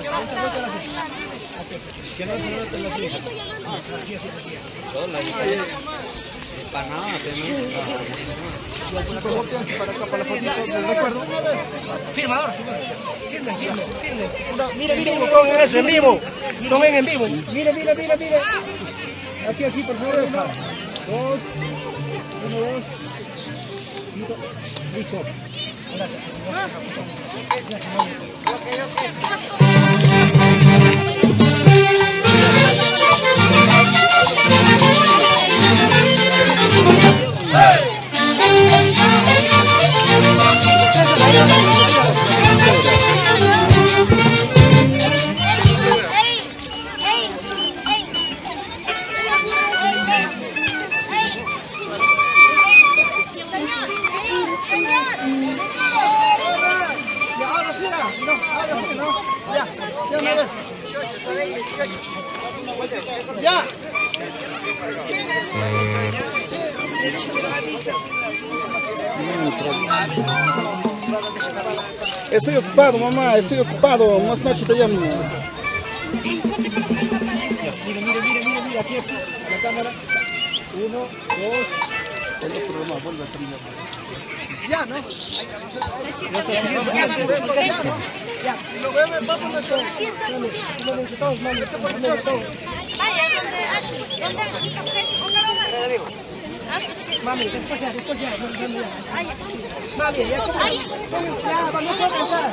Que no se note la silla. Así, así. Toda la vista. Para nada, para acá, para la fotito del recuerdo. Firmador, firme. Mira, pongan eso en vivo. Tomen en vivo. Mira. Aquí, por favor. 2, 1, 2. Listo. Gracias. Ya. Estoy ocupado, mamá, estoy ocupado. Más noche te llamo. Mira, aquí, la cámara. 1, 2. El programa vuelve a terminar. Ya, ¿no? Ya, lo vemos, vámonos todos. Lo necesitamos, mami. Vaya, ¿dónde Ashley? ¿Dónde Ashley? Mami, después ya. Mami, ya vamos a entrar.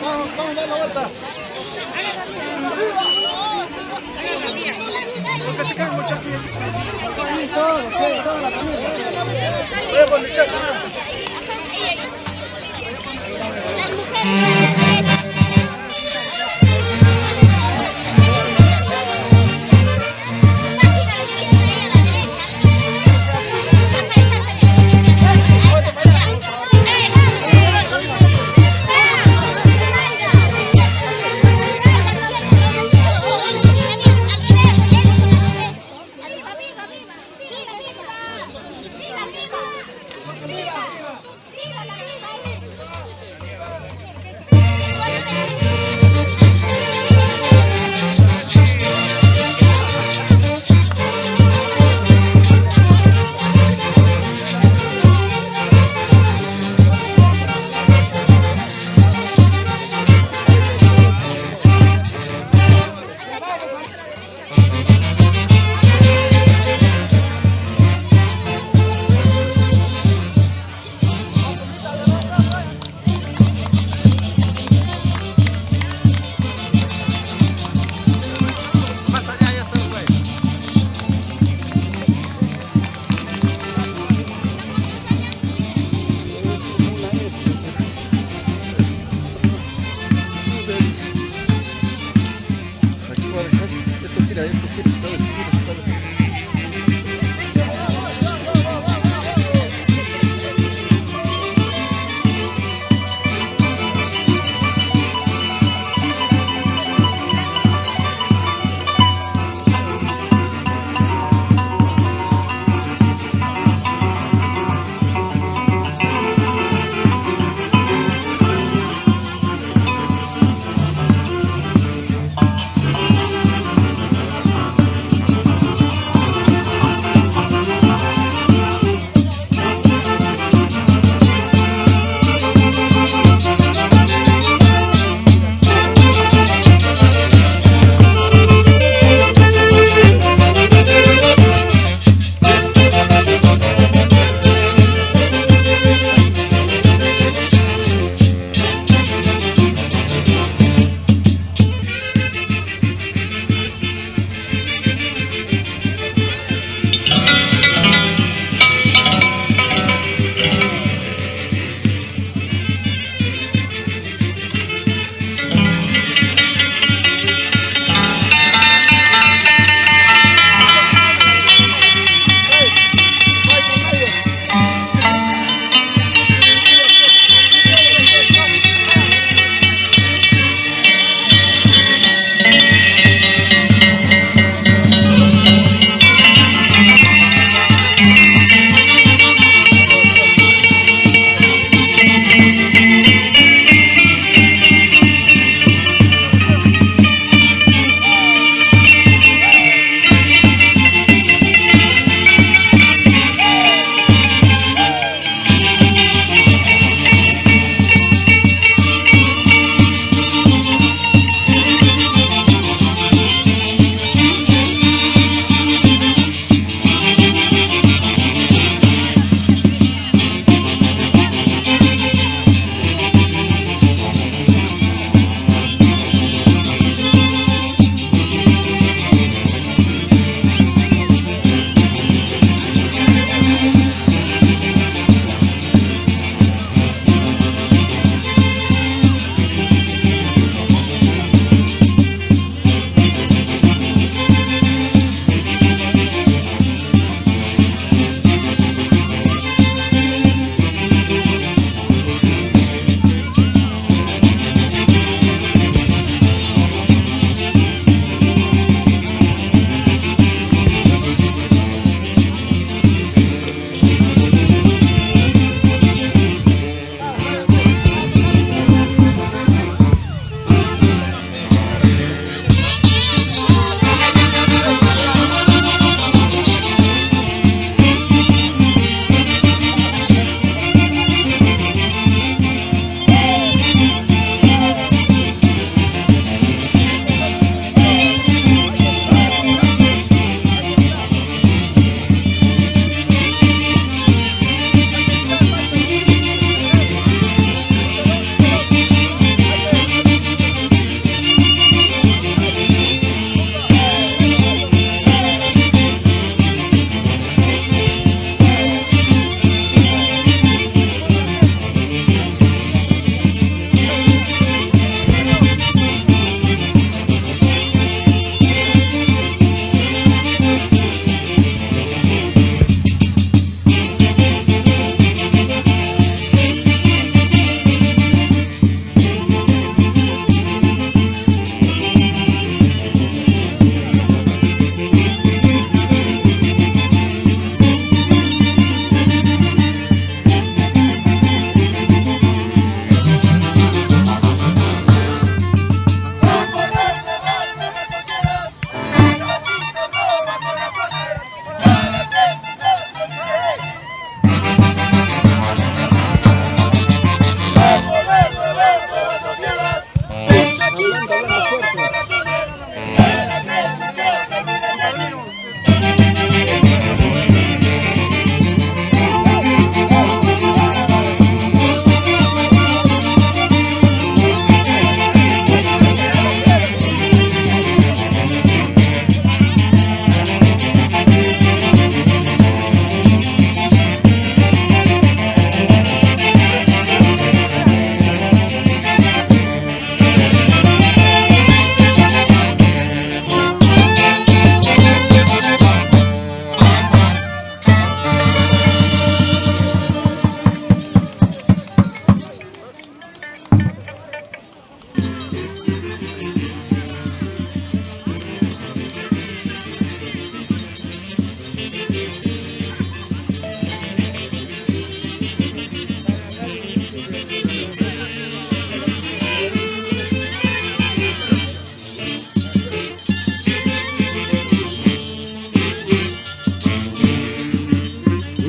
Vamos a dar la vuelta. Porque se caen muchachos. Toda la familia. Podemos luchar. Las mujeres.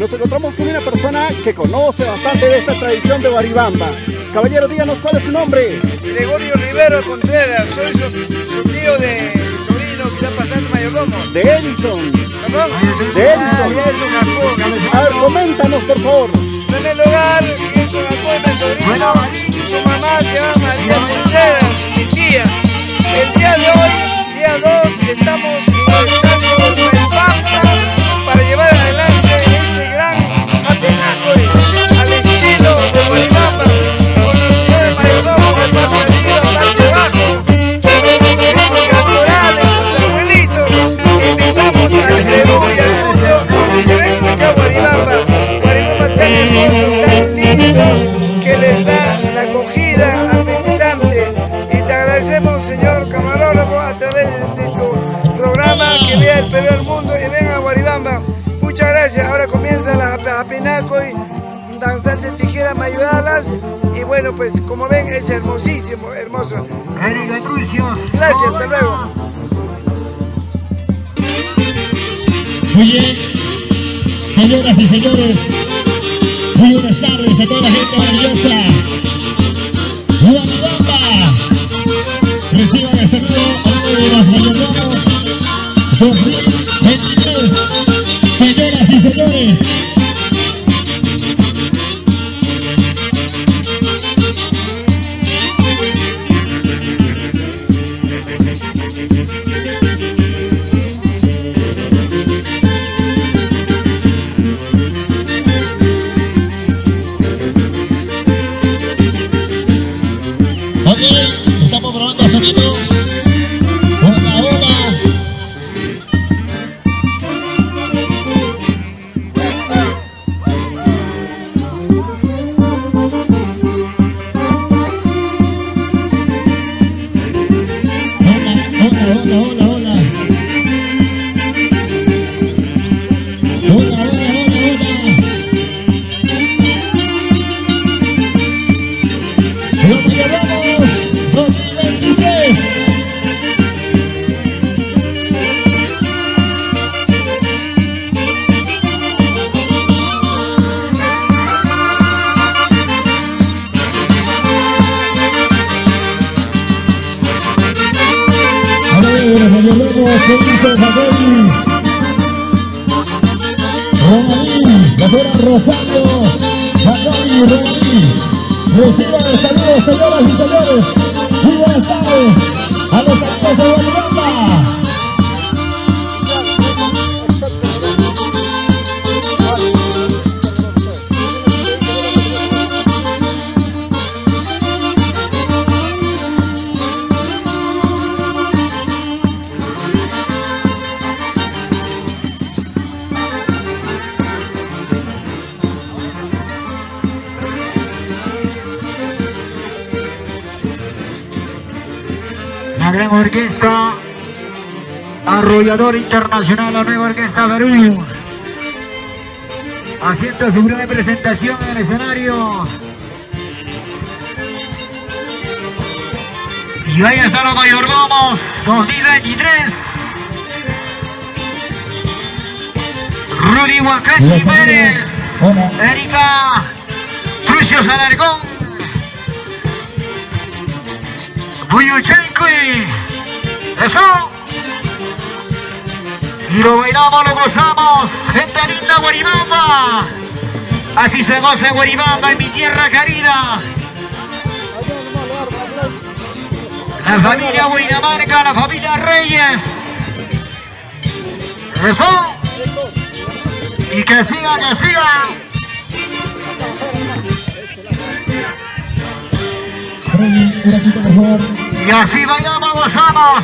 Nos encontramos con una persona que conoce bastante de esta tradición de Guaribamba. Caballero, díganos cuál es su nombre. Gregorio Rivero Contreras, soy su tío de sobrino que está pasando mayordomo. De Edison. ¿Perdón? De Edison. A ver, coméntanos, por favor. En primer lugar, Edison Jacobo, mi sobrino, y su mamá se llama María Contreras, mi tía. El día de hoy, día 2, estamos ingresando en Pampa para llevar adelante este gran campeonato al estilo de Guaribamba, con los señores mayordomos del Pasadilla, parte bajo, con los caporales, los abuelitos, invitamos al Perú y al mundo que vengan acá a Guaribamba. Guaribamba tan hermoso, tan lindo, que les da la acogida al visitante. Y te agradecemos, señor camarógrafo, a través de tu programa, que vea el Perú al mundo y venga a Guaribamba. Muchas gracias. Ahora comienzan las Japinaco y danzantes tijeras me ayudarlas. Y bueno, pues como ven es hermosísimo, hermoso. Gracias, hasta luego. Muy bien, señoras y señores, muy buenas tardes a toda la gente maravillosa. Guaribamba, reciban el saludo a uno de los mayordomos 2023, señoras y señores. Ok, estamos probando sonidos. Hola, hola. La señora Rosario, Jacobi, Romaní. Reciban el saludo, señoras y señores. Muy buenas tardes a los amigos de Guaribamba. La gran orquesta Arrollador Internacional, la nueva orquesta Perú, haciendo su gran presentación en el escenario. Y ahí están los mayordomos 2023. Rudy Huacachi Pérez, Erika Trucio Salarcón, Buyuchenkui, eso. Y lo bailamos, lo gozamos, gente linda Guaribamba. Así se goza Guaribamba en mi tierra querida. La familia Huinamarca, la familia Reyes. Eso. Y que siga, que siga. Y así bailamos, gozamos.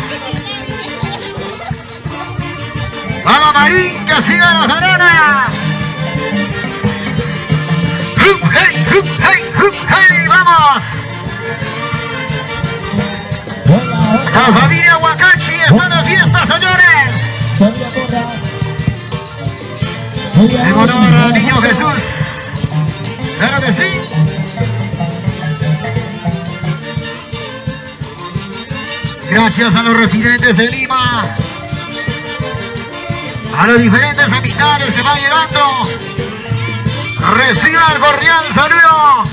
Vamos Marín, que siga la jarana. Hey, hey, vamos. La familia Huacachi está de fiesta, señores. En honor al niño Jesús. Claro que sí. Gracias a los residentes de Lima, a las diferentes amistades que van llegando. Reciba el cordial saludo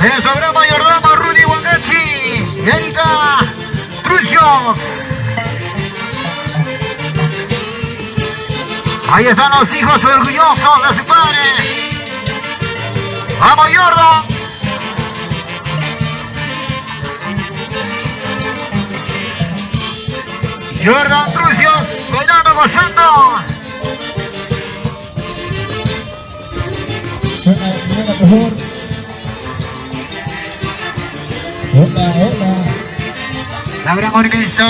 el programa mayordomo Rudy Wangachi y Erika Trucios. Ahí están los hijos orgullosos de su padre. ¡Vamos, Jordan! Jordan Trucios, bailando, gozando. Por favor. Hola, hola. La gran orquesta.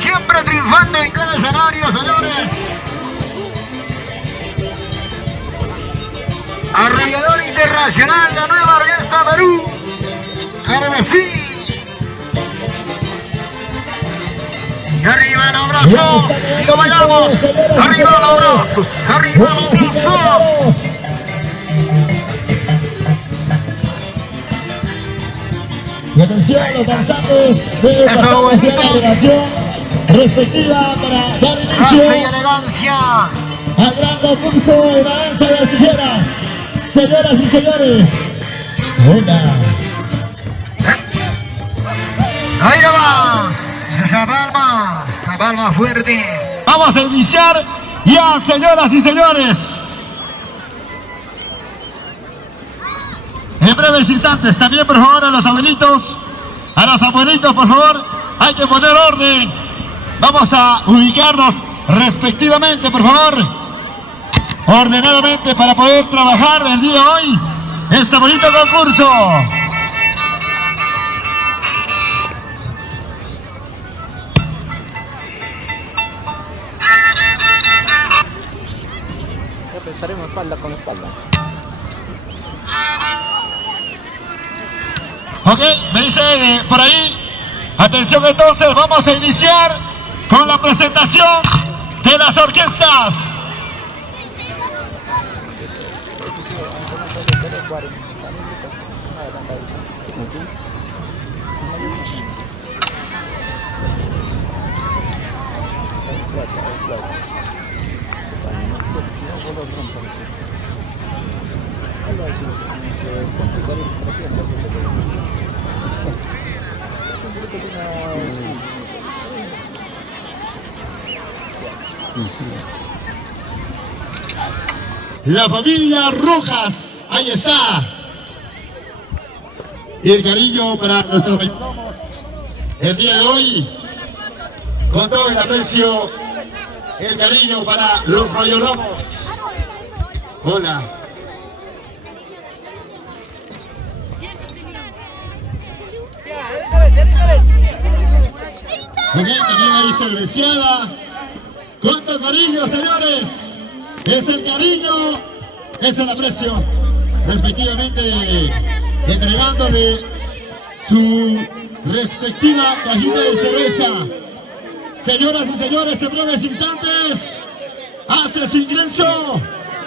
Siempre triunfando en cada escenario, señores. Arrollador internacional, la nueva orquesta Perú. Claro que sí. Y arriba los brazos, y lo bailamos. Arriba los brazos, arriba los brazos. Y atención a los danzantes de esta delegación respectiva para dar Raza y inicio elegancia. al gran concurso de la danza de las tijeras. Señoras y señores, hola. Ahí nomás. Esa palma fuerte. Vamos a iniciar ya, señoras y señores. En breves instantes, también por favor a los abuelitos, por favor, hay que poner orden. Vamos a ubicarnos respectivamente, por favor, ordenadamente para poder trabajar el día de hoy este bonito concurso. Estaremos espalda con espalda. Ok, me dice por ahí, atención entonces, vamos a iniciar con la presentación de las orquestas. La familia Rojas, ahí está. Y el cariño para nuestros mayordomos el día de hoy, con todo el aprecio, el cariño para los mayordomos. Hola. Ok, también hay cerveceada. ¿Cuánto cariño, señores? Es el cariño, es el aprecio, respectivamente entregándole su respectiva cajita de cerveza. Señoras y señores, en breves instantes hace su ingreso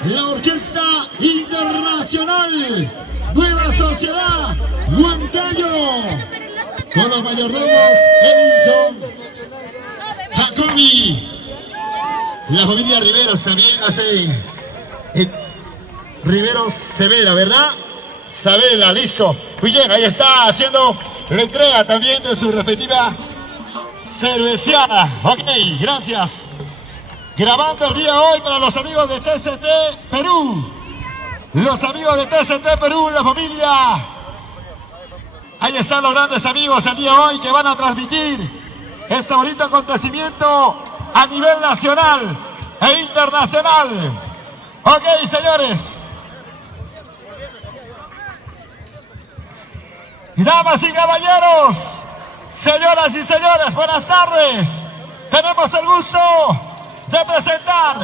la Orquesta Internacional Nueva Sociedad Huancayo con los mayordomos Edinson, Jacobi. La familia Riveros también hace Riveros Severa, ¿verdad? Sabela, listo. Muy bien, ahí está haciendo la entrega también de su respectiva cerveceada. Ok, gracias. Grabando el día de hoy para los amigos de TCT Perú. Los amigos de TCT Perú, la familia. Ahí están los grandes amigos el día de hoy que van a transmitir este bonito acontecimiento a nivel nacional e internacional. Ok, señores. Damas y caballeros, señoras y señores, buenas tardes. Tenemos el gusto de presentar,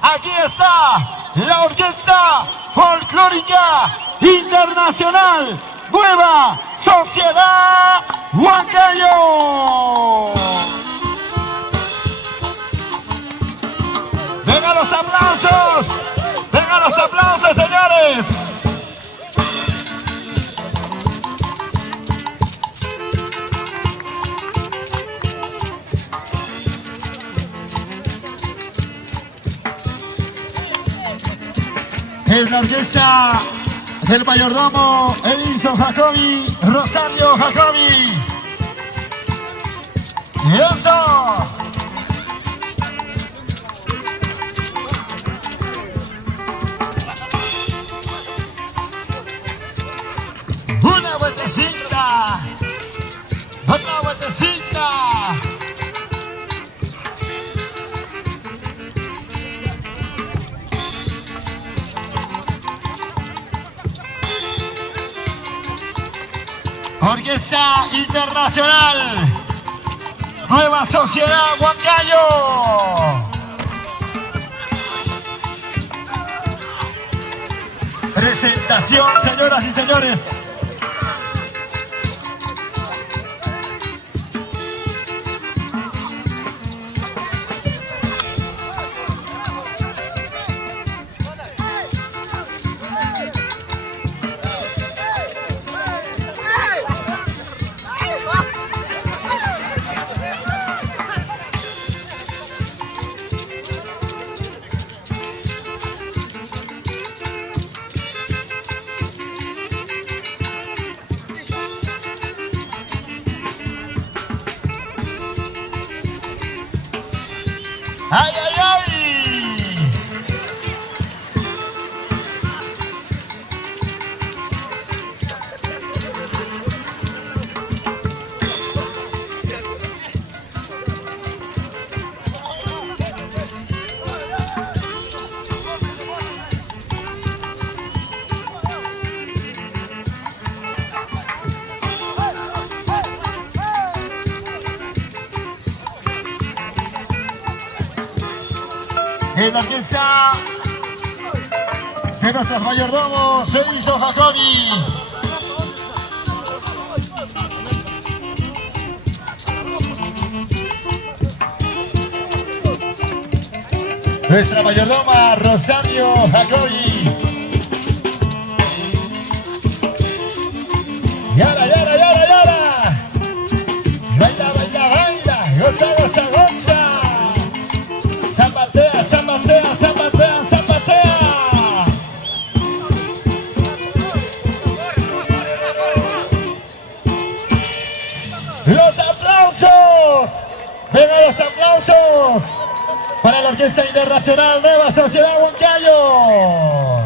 aquí está la Orquesta Folclórica Internacional Nueva Sociedad Huancayo. ¡Vengan los aplausos! ¡Vengan los aplausos, señores! Es la orquesta del mayordomo Edison Jacobi, Rosario Jacobi. ¡Y eso! Una vueltecita. Otra vueltecita. Orquesta Internacional, Nueva Sociedad Huancayo. Presentación, señoras y señores. ¡Ay, ay, ay! En la orquesta de nuestros mayordomos Edison Jacobi. Nuestra mayordoma Rosario Jacobi. ¡Yara, yara, yara, yara! ¡Baila, baila, baila! ¡Goza, goza, goza! ¡Zapatea, zapatea, zapatea, zapatea! ¡Los aplausos! ¡Venga los aplausos! Para la Orquesta Internacional Nueva Sociedad Huancayo.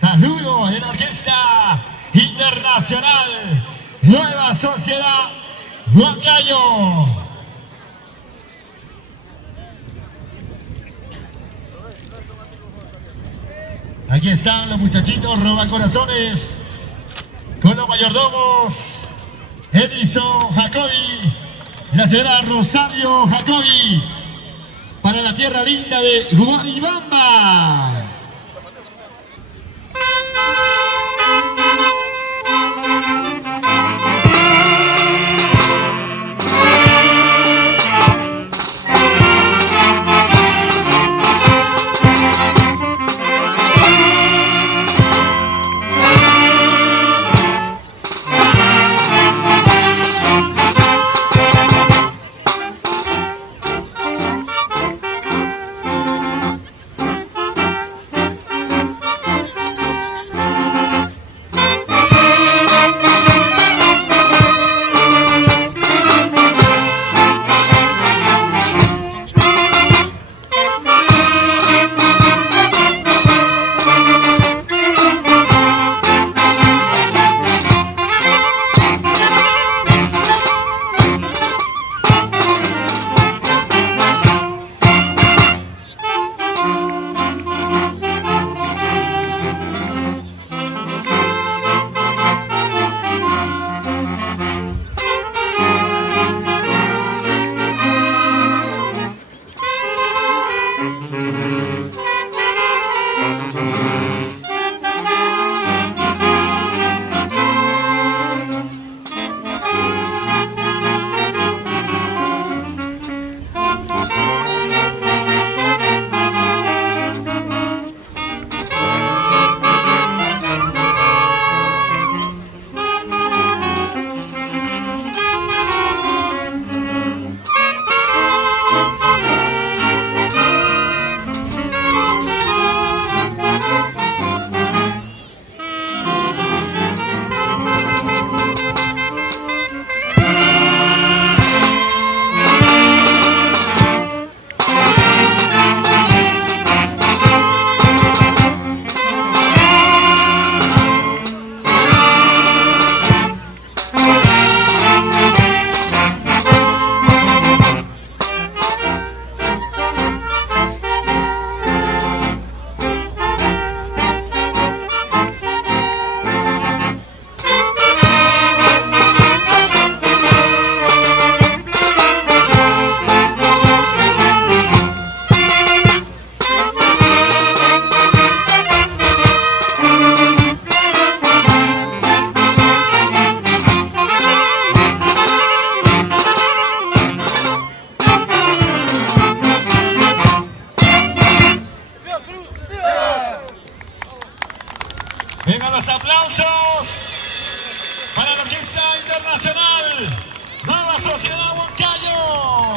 Saludo de la Orquesta Internacional Nueva Sociedad Huancayo. Aquí están los muchachitos robacorazones con los mayordomos Edison Jacobi y la señora Rosario Jacobi para la tierra linda de Guaribamba. Vengan los aplausos para la Orquesta Internacional Nueva Sociedad Huancayo.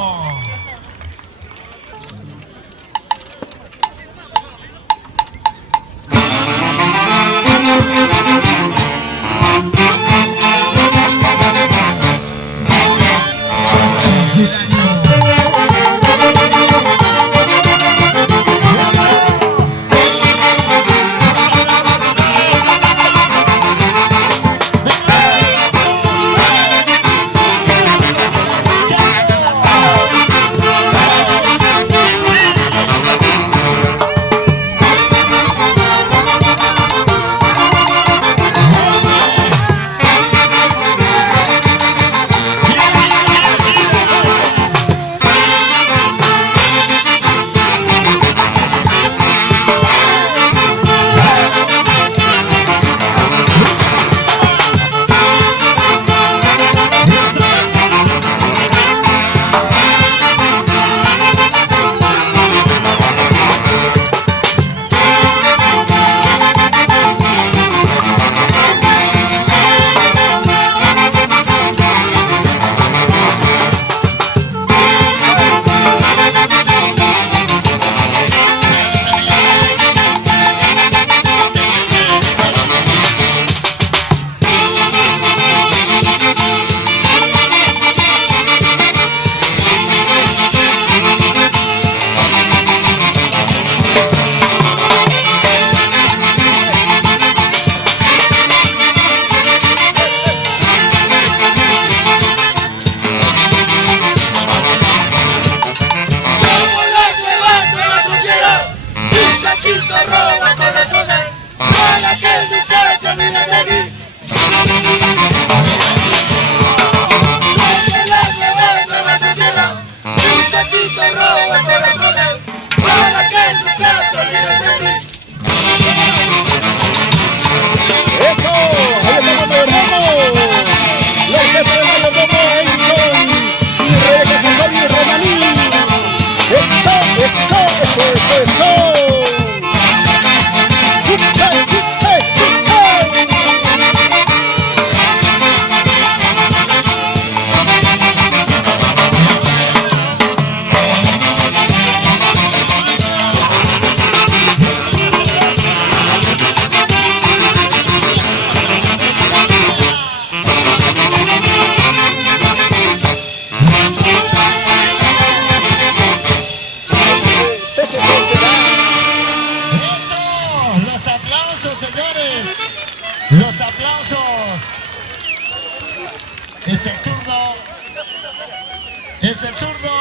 Es el turno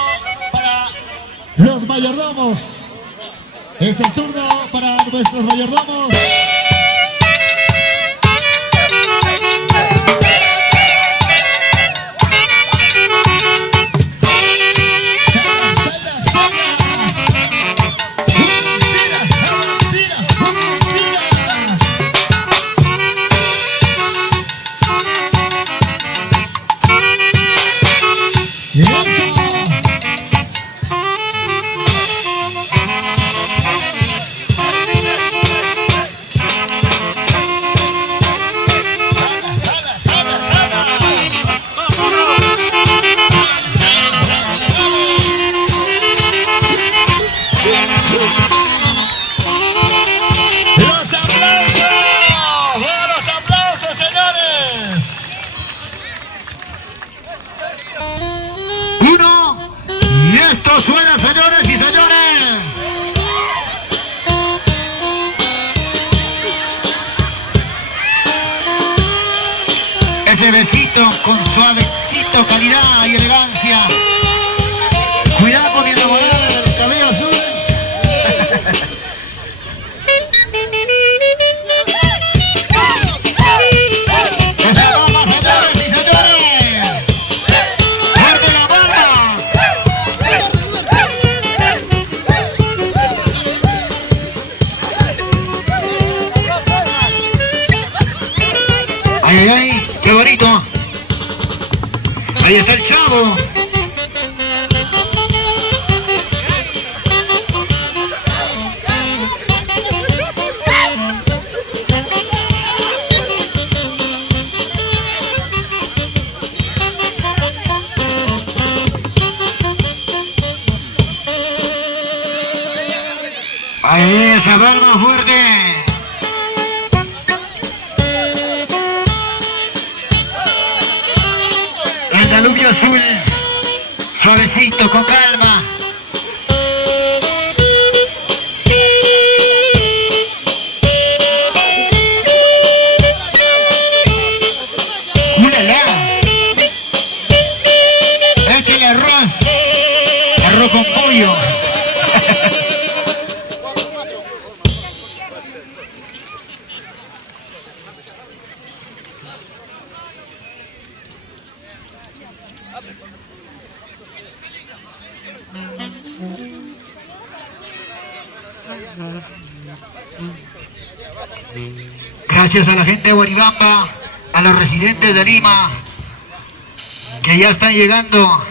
para los mayordomos. Es el turno para nuestros mayordomos. Ese besito con suavecito, calidad y elegancia. Cuidado con mi enamorada del cabello azul. Esa palma, señores y señores. ¡Fuerte la palma! Ay, ay, ay. ¡Qué bonito! Ahí está el chavo. Ahí esa palma fuerte. El alubio azul, suavecito, con calma. ¡Ulala! Échale arroz con pollo. Gracias a la gente de Guaribamba, a los residentes de Lima, que ya están llegando.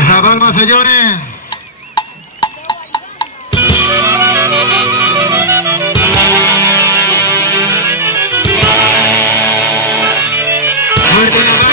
Esa palma, señores. Fuerte la palma.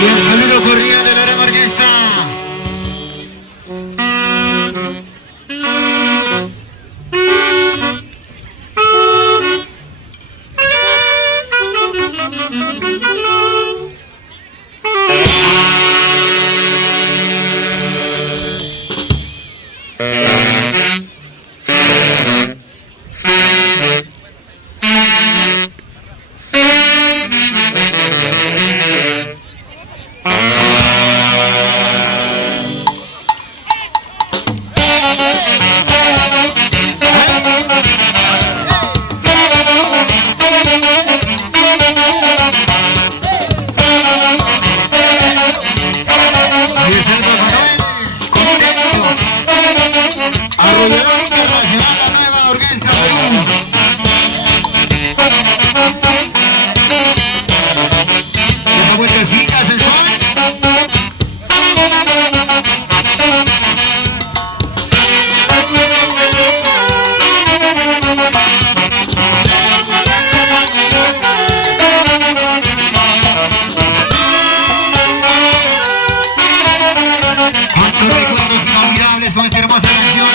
Y el saludo cordial de la orquesta. Ahí está el Don Manuel, contento. Arrollador internacional, la nueva orquesta. Esa vueltecita sensual. Cuántos recuerdos inolvidables con esta hermosa canción.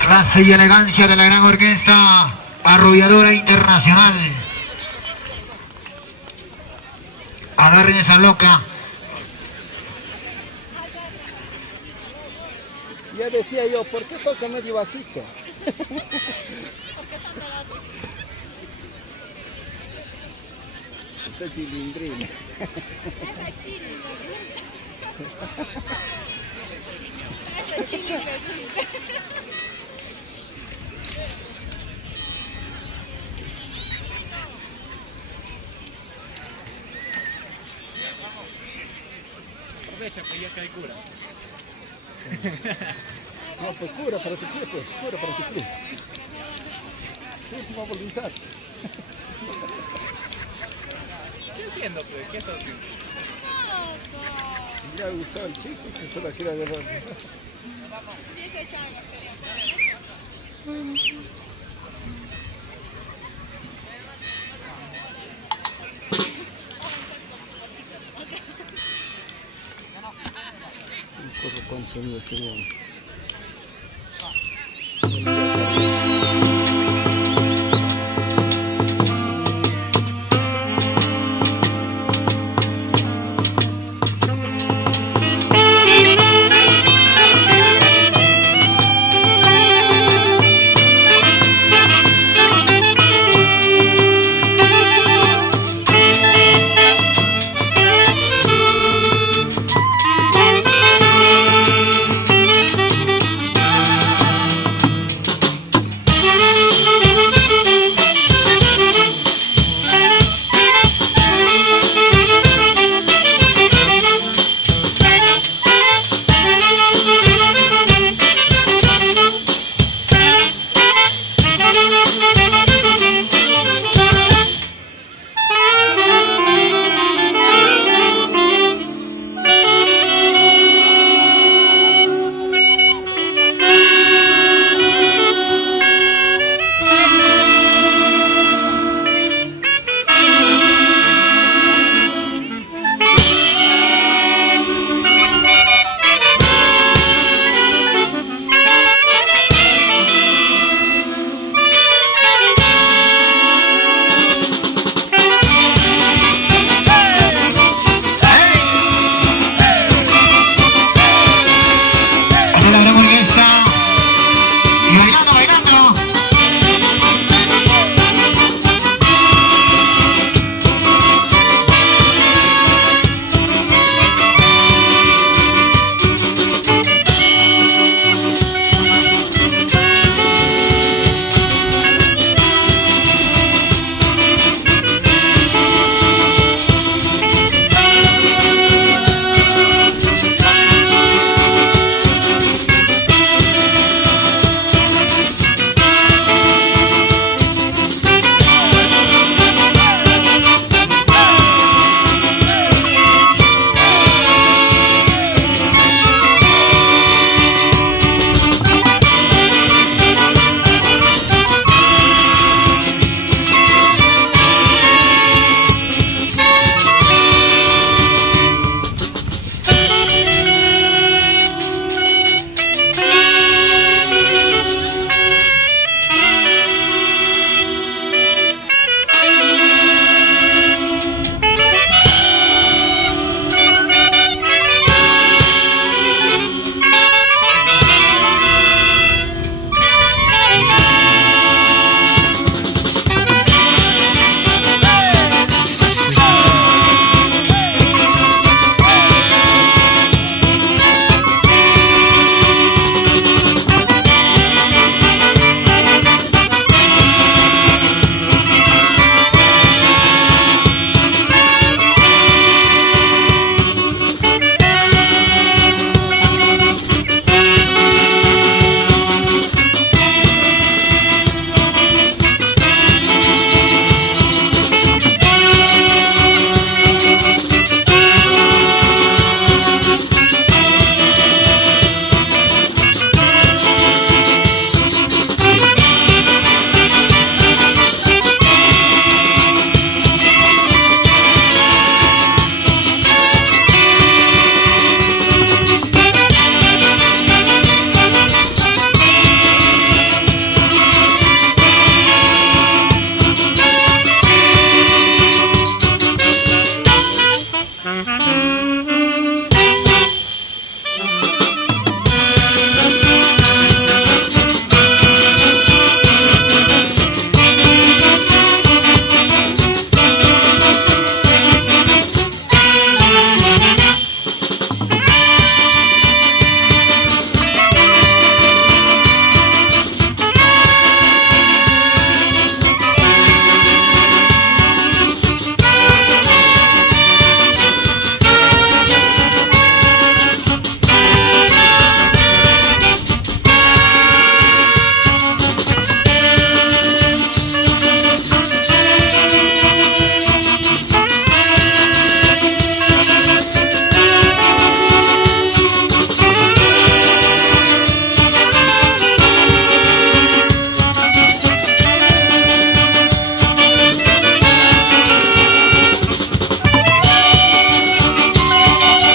Clase y elegancia de la gran orquesta arrolladora internacional. Agarren esa loca. Ya decía yo, ¿por qué toca medio bajito? Esa chilindrina. Esa chili me gusta. Esa chili me gusta. Aprovecha, pues ya que hay cura. No, pues cura para tu pie, pues. Cura para tu pie. Última voluntad. ¿Qué haciendo, pues? ¿Qué estás haciendo? Ya ha gustado el chico, que se la quiere agarrar. Un poco consumido queríamos.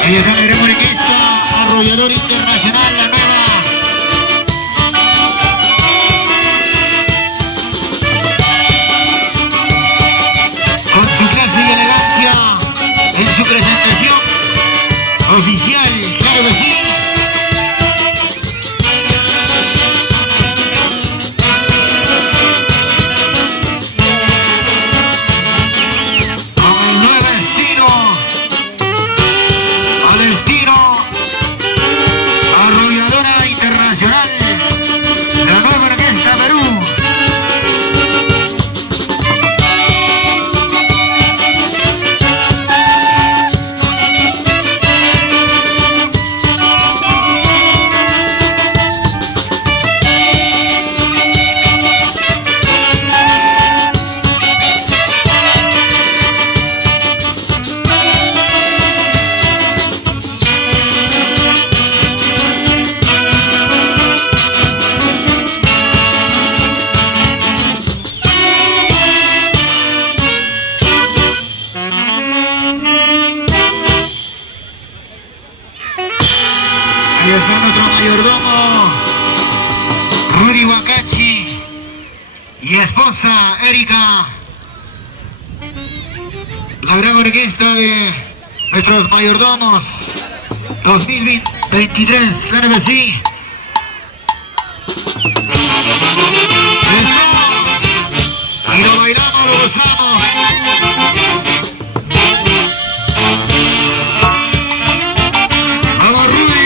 Ahí está el gran orquesta, Arrollador Internacional, la nueva. Con su clase y elegancia en su presentación oficial, claro que sí. Con el nuevo estilo, al estilo Arrolladora Internacional, la nueva orquesta Perú. Ahí está nuestro mayordomo, Rudy Wakachi, y esposa, Erika. La gran orquesta de nuestros mayordomos 2023, claro que sí. Eso. Y lo bailamos, lo gozamos. ¡Vamos, Rudy!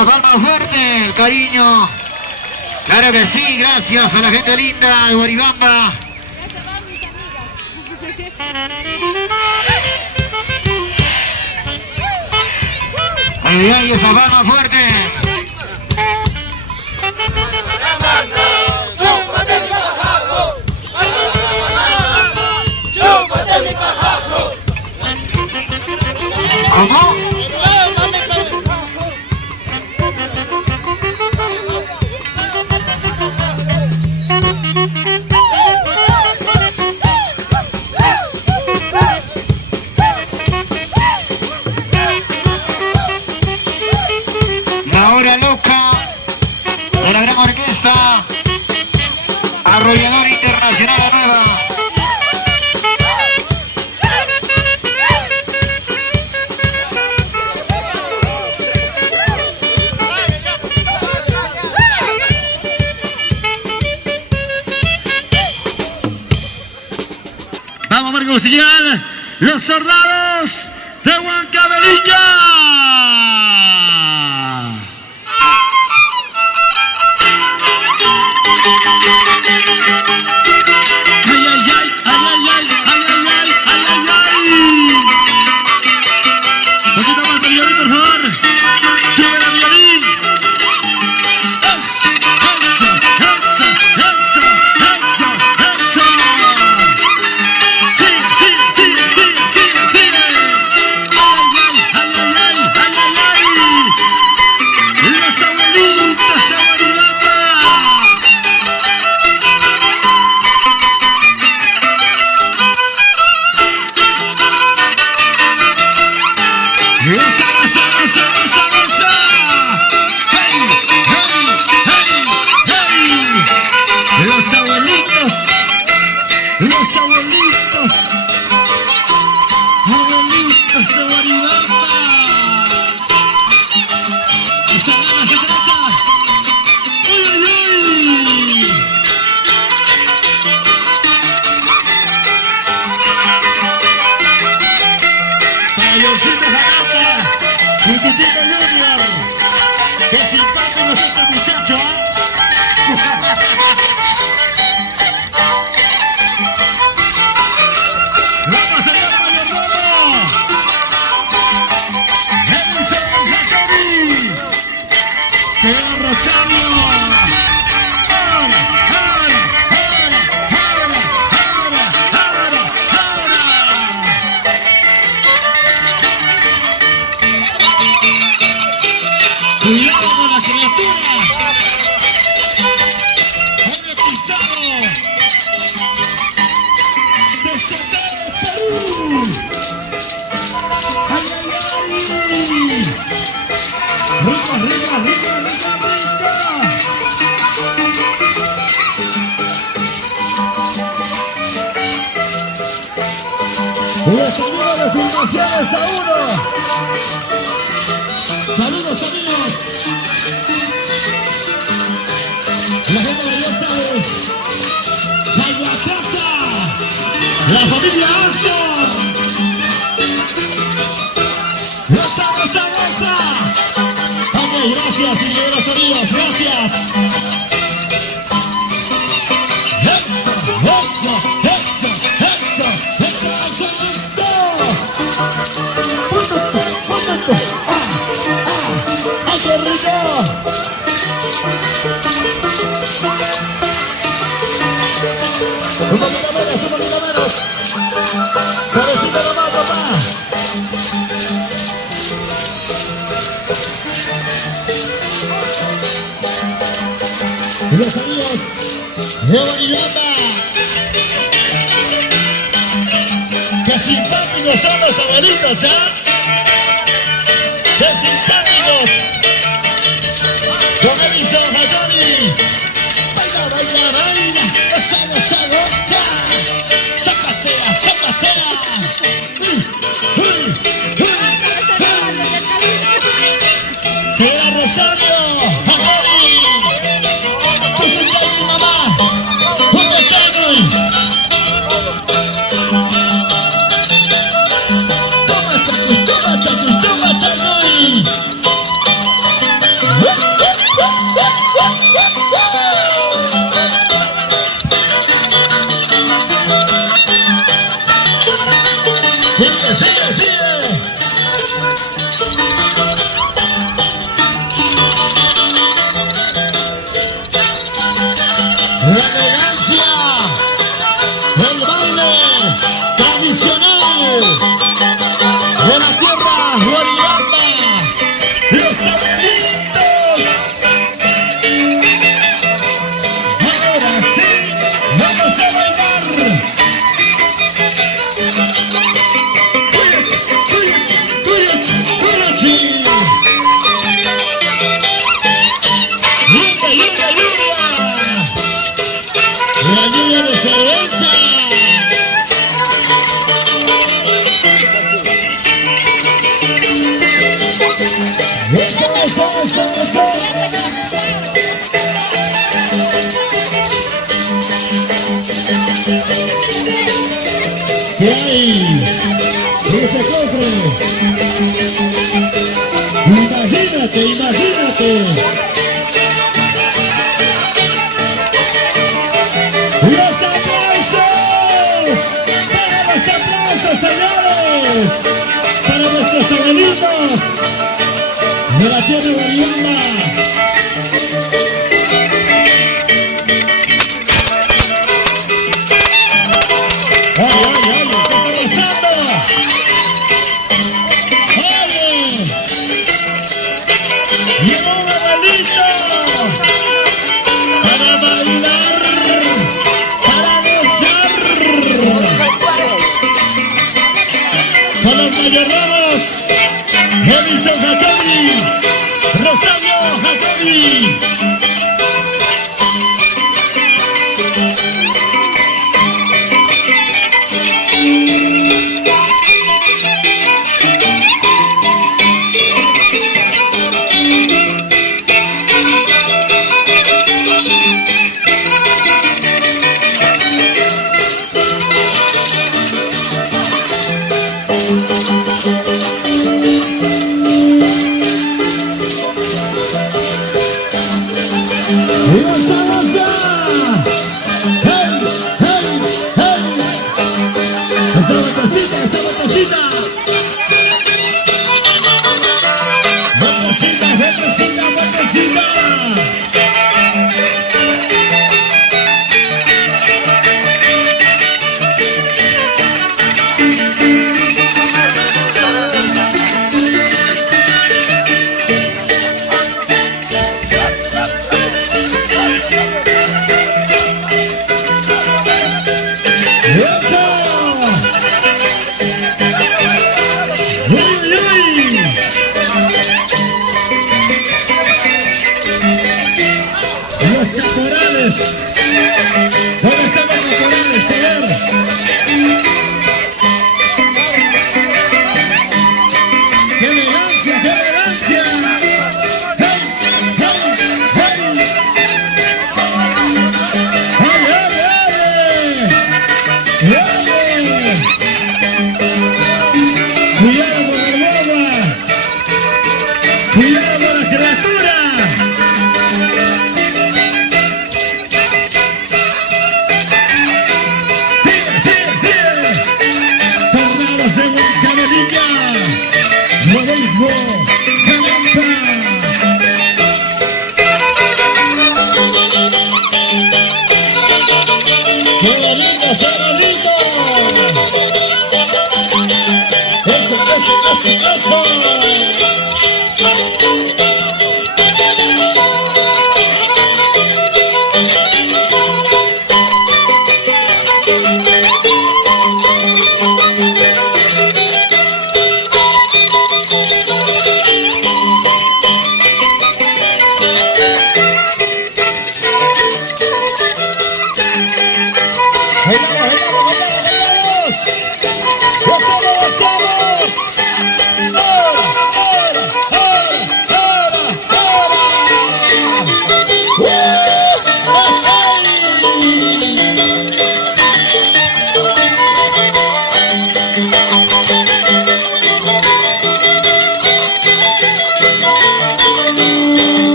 Esa palma fuerte, el cariño. Claro que sí, gracias a la gente linda de Guaribamba. Ay, ay, esa palma fuerte. ¿Cómo? La hora loca de la gran orquesta Arrollador Internacional La Nueva. Vamos, marco musical, los soldados de Huancavelica. ¡Qué simpático es este muchacho! ¡Vamos, señor mayordomo! ¡Edison Zacari! ¡Señor Rosario! ¡Cuidado con la criatura! ¡Hombre pisado! ¡Desatado Perú! ¡Ay, ay, ay! ¡Rica, rica, rica, rica, rica! Y el sonido de filmaciones a uno. Saludos amigos. La gente de ya sabe. Sayacasa. La familia Aston. Los Amos Zaragoza. Ok, gracias, ingenieros amigos, gracias. ¡Ay, qué rico! Un poquito menos. Suavecito nomás, papá. Y los amigos de Guaribamba. ¡Qué simpáticos son los abuelitos, ¡qué simpáticos! Con Edison Zacari. Baila, baila, baila. Goza, goza, goza. Zapatera, zapatera. Señora Rosario Zacari. Puso el chaco, mamá. Puso el chaco. Toma, chaco, toma, chaco, toma, chaco.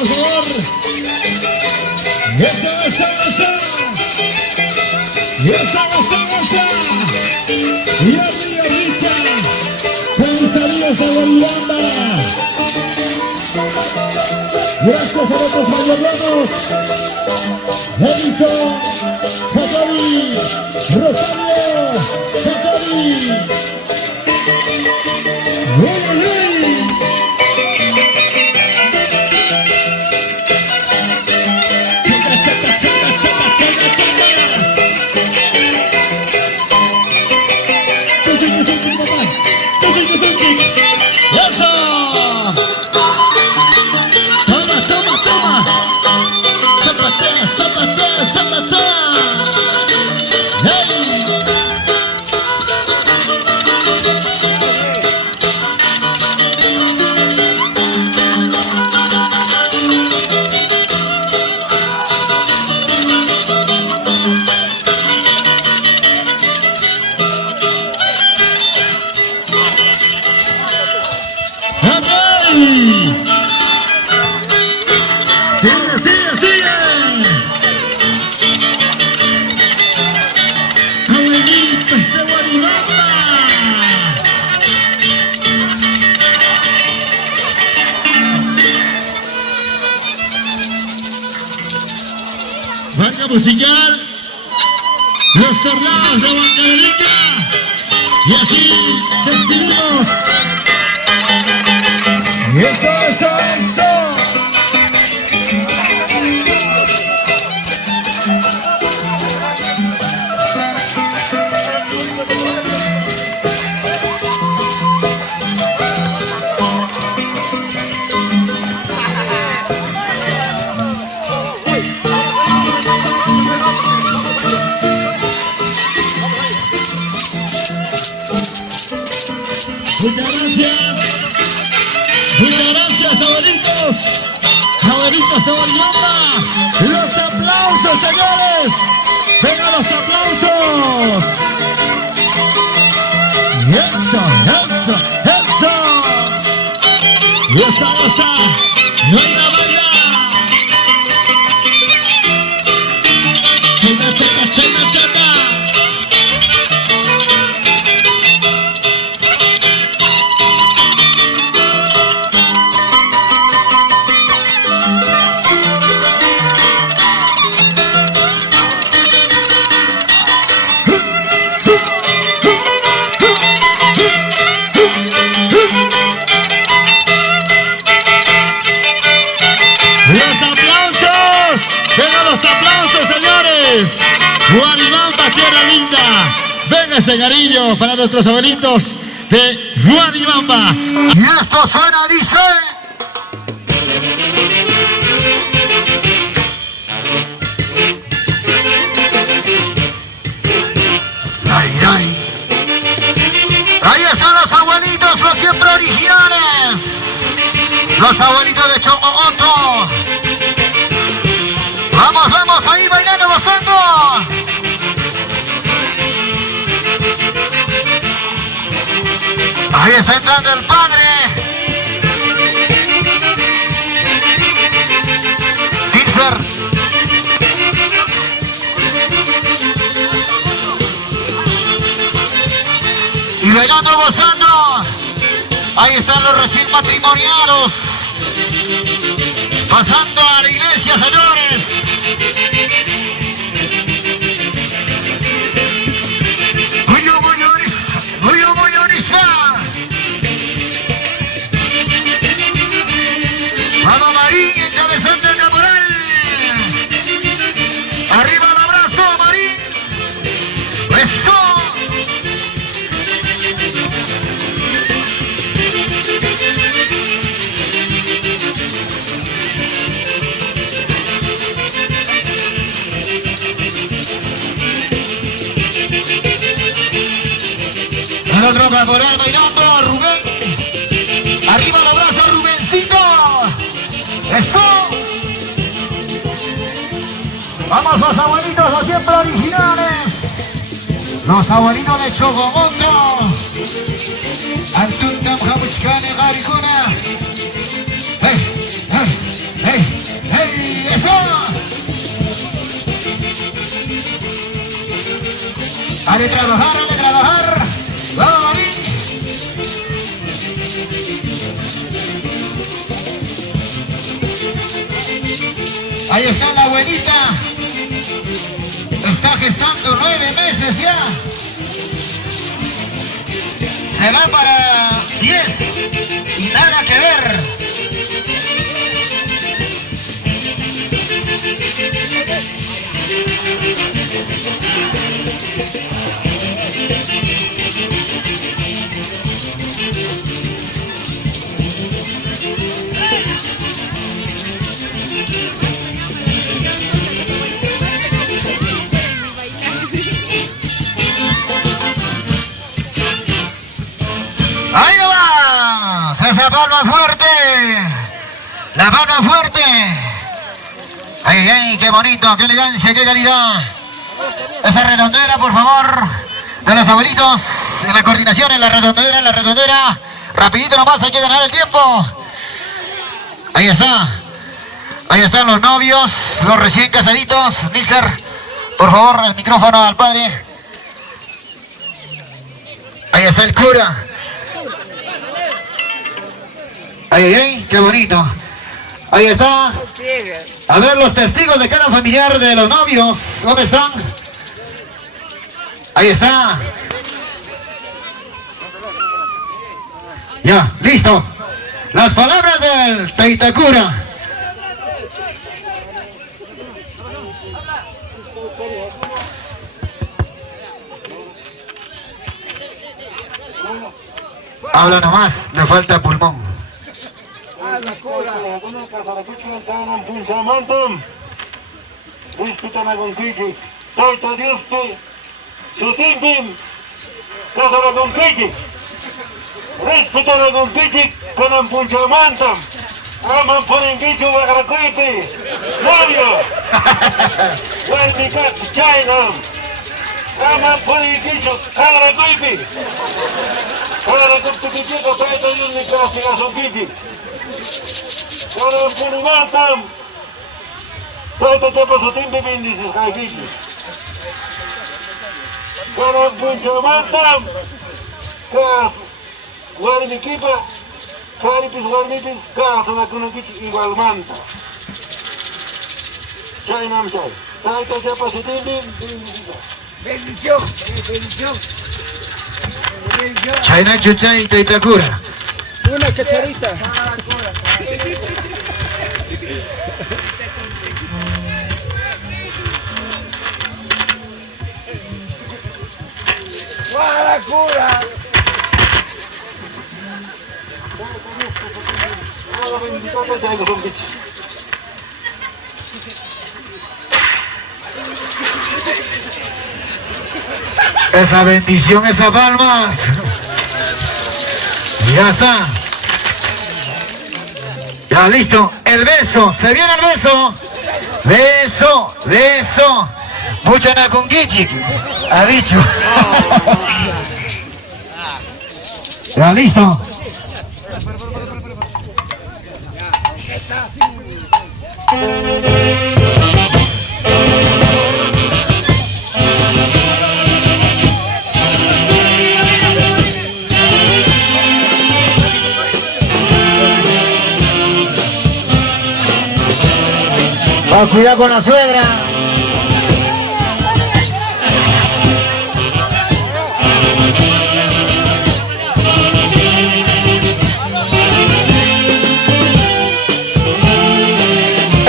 por favor. Eso. Y arriba, Richa. Con salidas de Bolivanda. Gracias a nuestros mayordomos. Edito, Jacobi, Rosario, Jacobi. Marca musical, los tornados de Huancavelica, y así despedimos. Eso. Muchas gracias, abuelitos de Bolivanda. Los aplausos, señores. Venga, los aplausos. Eso. Y esa cosa, baila. Chata. Guaribamba, tierra linda. Venga ese cariño para nuestros abuelitos de Guaribamba. Y esto suena, dice. Ay. Ahí están los abuelitos, los siempre originales. Los abuelitos de Chocomoto. Vamos, ahí bailando, gozando. Ahí está entrando el padre. Tinfer. Y bailando, gozando. Ahí están los recién matrimoniados. Pasando a la iglesia, señores. Muy bonita. Vamos, Marín, encabezando el caporal. Arriba el abrazo, Marín. Eso. El otro caporal bailando, Rubén. Arriba el abrazo, Rubencito. Eso. Vamos, los abuelitos, los siempre originales. Los abuelitos de Chocomoto. Antuntam Jamuchkane Gariguna. ¡Hey! está. Hay que trabajar, hay que trabajar. Vamos, David. Ahí está la abuelita. Está gestando 9 meses ya. Se va para 10 y nada que ver. ¡Ahí no va! ¡Esa palma fuerte! ¡La palma fuerte! ¡Ay, ay! ¡Qué bonito! ¡Qué elegancia! ¡Qué calidad! Esa redondera, por favor, de los abuelitos. En la coordinación, en la redondera, en la redondera. Rapidito nomás, hay que ganar el tiempo. Ahí está. Ahí están los novios, los recién casaditos. Mister, por favor, el micrófono al padre. Ahí está el cura. Ay, ay, ay, qué bonito. Ahí está. A ver los testigos de cada familiar de los novios. ¿Dónde están? Ahí está. Ya, listo. Las palabras del Teitacura. Habla nomás, le falta pulmón. Chayna Chuchay Teitacura. Una cacharita. ¡Guaracura! Esa bendición, esas palmas. Ya está. Ya listo. El beso. Se viene el beso. Beso. Beso. Mucho nakungichi. Ha dicho. Ya listo. Cuidado con la suegra.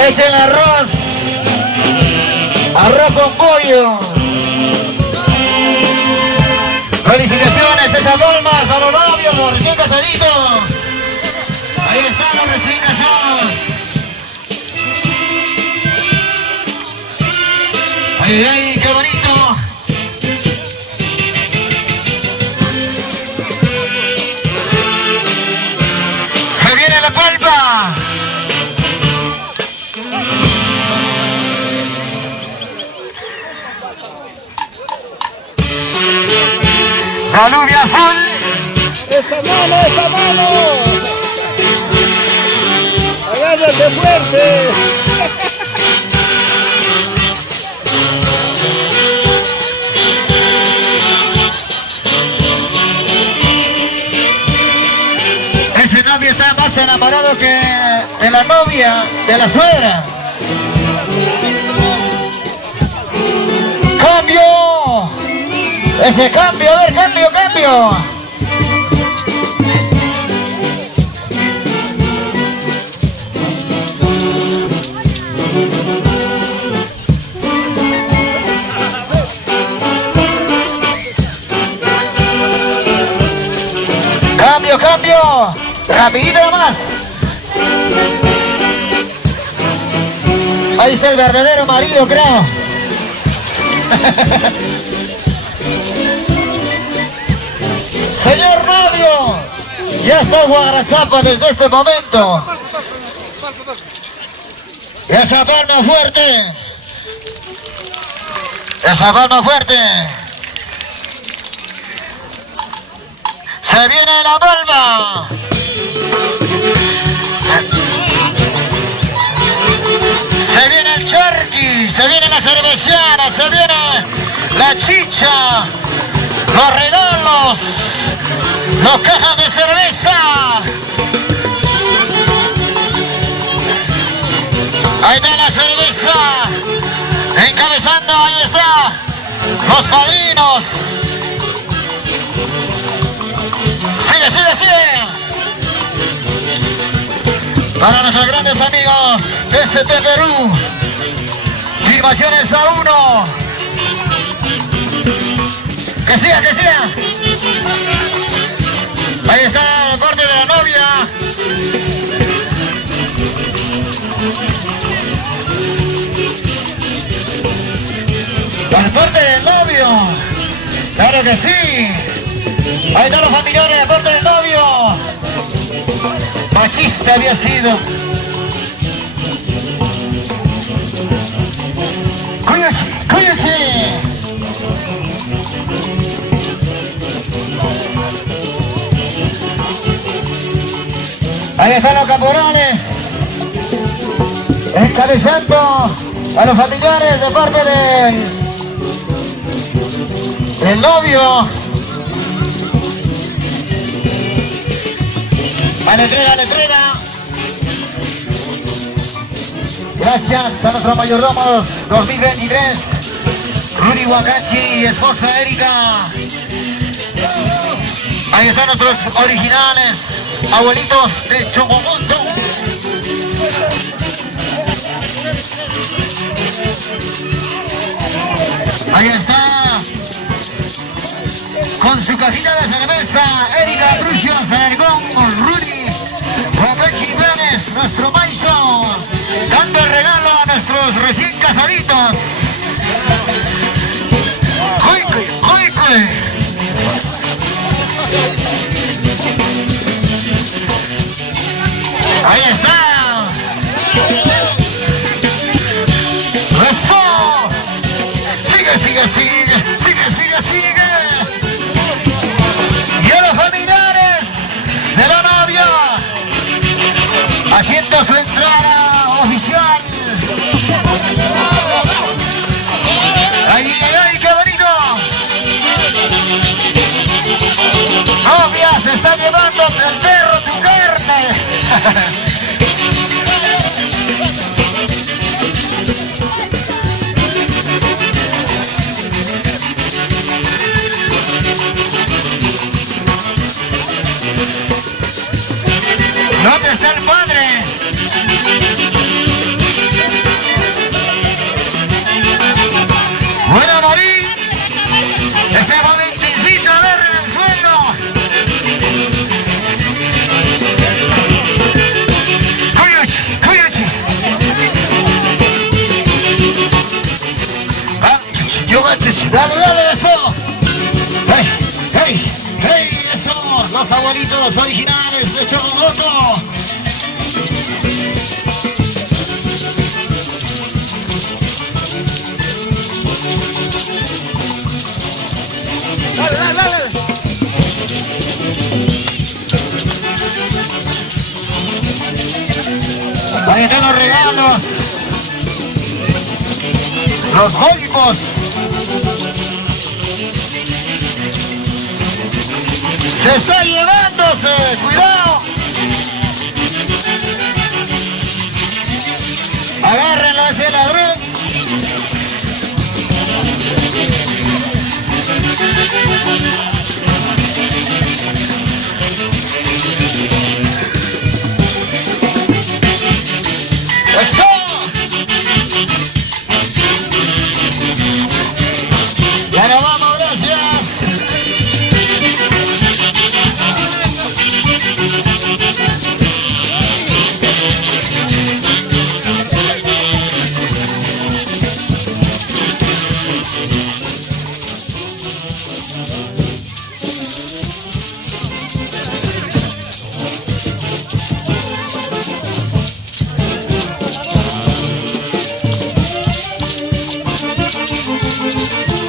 Echen arroz. Arroz con pollo. Felicitaciones, esas palmas para los novios, los recién casaditos. Ahí están los recién casados. ¡Ay, ay, qué bonito! ¡Se viene la palma! ¡La lluvia azul! ¡Esa mano, esa mano! ¡Agárrate fuerte! enamorado que de la novia, de la suegra. ¡Cambio! Ese cambio, a ver, cambio, cambio. Cambio, cambio. Rapidito nomás. Ahí está el verdadero marido, creo. Señor novio, ya está Guarazapa desde este momento. Esa palma fuerte. Esa palma fuerte. Se viene la palma. Se viene el charqui, se viene la cerveciana, se viene la chicha, los regalos, los cajas de cerveza. Ahí está la cerveza, encabezando, ahí está, los padrinos. Sigue, sigue, sigue. Para nuestros grandes amigos de ST Perú, filmaciones A1. Que siga, que siga. Ahí está el corte de la novia. El corte del novio. Claro que sí. Ahí están los familiares del corte del novio. Machista había sido. ¡Cuídate! ¡Cuídate! Ahí están los campeones, encabezando a los familiares de parte del novio. A la entrega, a la entrega. Gracias a nuestros mayordomos 2023, Rudy Wakachi y esposa Erika. Ahí están nuestros originales, abuelitos de Chocomonto. Ahí está, con su cajita de cerveza, Erika Brucio, Fergón, Rudy Wakachi Pérez, nuestro Maiso, dando el regalo a nuestros recién casaditos. ¡Cuique, cuique! Ahí está. ¡Eso! Sigue, sigue, sigue, sigue, sigue, sigue. Y a los familiares de la novia haciendo su entrada oficial. ¡Ay, ay, ay, qué bonito! Novia, se está llevando el perro tu carne. ¿Dónde está el padre? Bueno, morí. Ese momentito a ver en el suelo. Cuídate, cuídate. Yo dale, dale, eso. Hey, hey, hey, eso. Los abuelitos originales de Chocomonto. Dale, dale, dale. Ahí están los regalos. Los golpos. Se está llevándose. Cuidado. Agárrenlo a ese ladrón. ¡Eso! Ya nos vamos, gracias.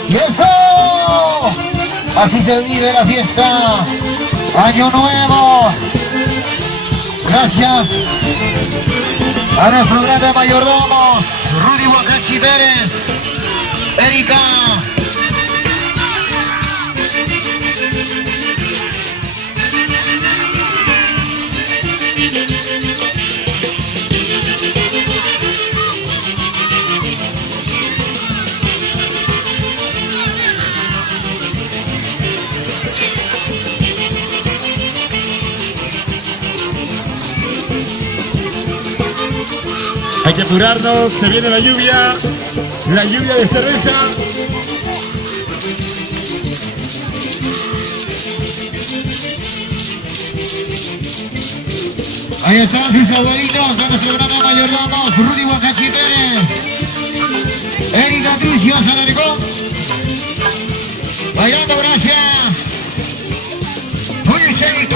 ¡Y eso! Así se vive la fiesta. Año nuevo. Gracias a nuestro grande mayordomo, Rudy Huacachi Pérez, Erika. Hay que apurarnos, se viene la lluvia de cerveza. Ahí están sus abuelitos, a nuestro gran mayordomo, Rudy Huacachi Pérez, Erika Trucio, se alargó. Bailando, gracias. Muy chévere,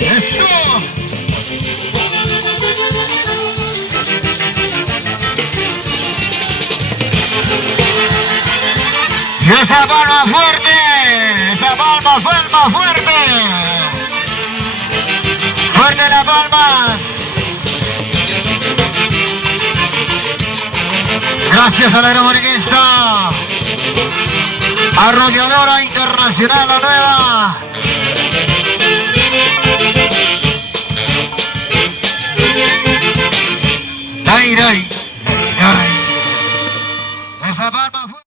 eso. Y esa palma fuerte, fuerte. Fuerte las palmas. Gracias a la aeromoreguista. Arrolladora Internacional, la nueva.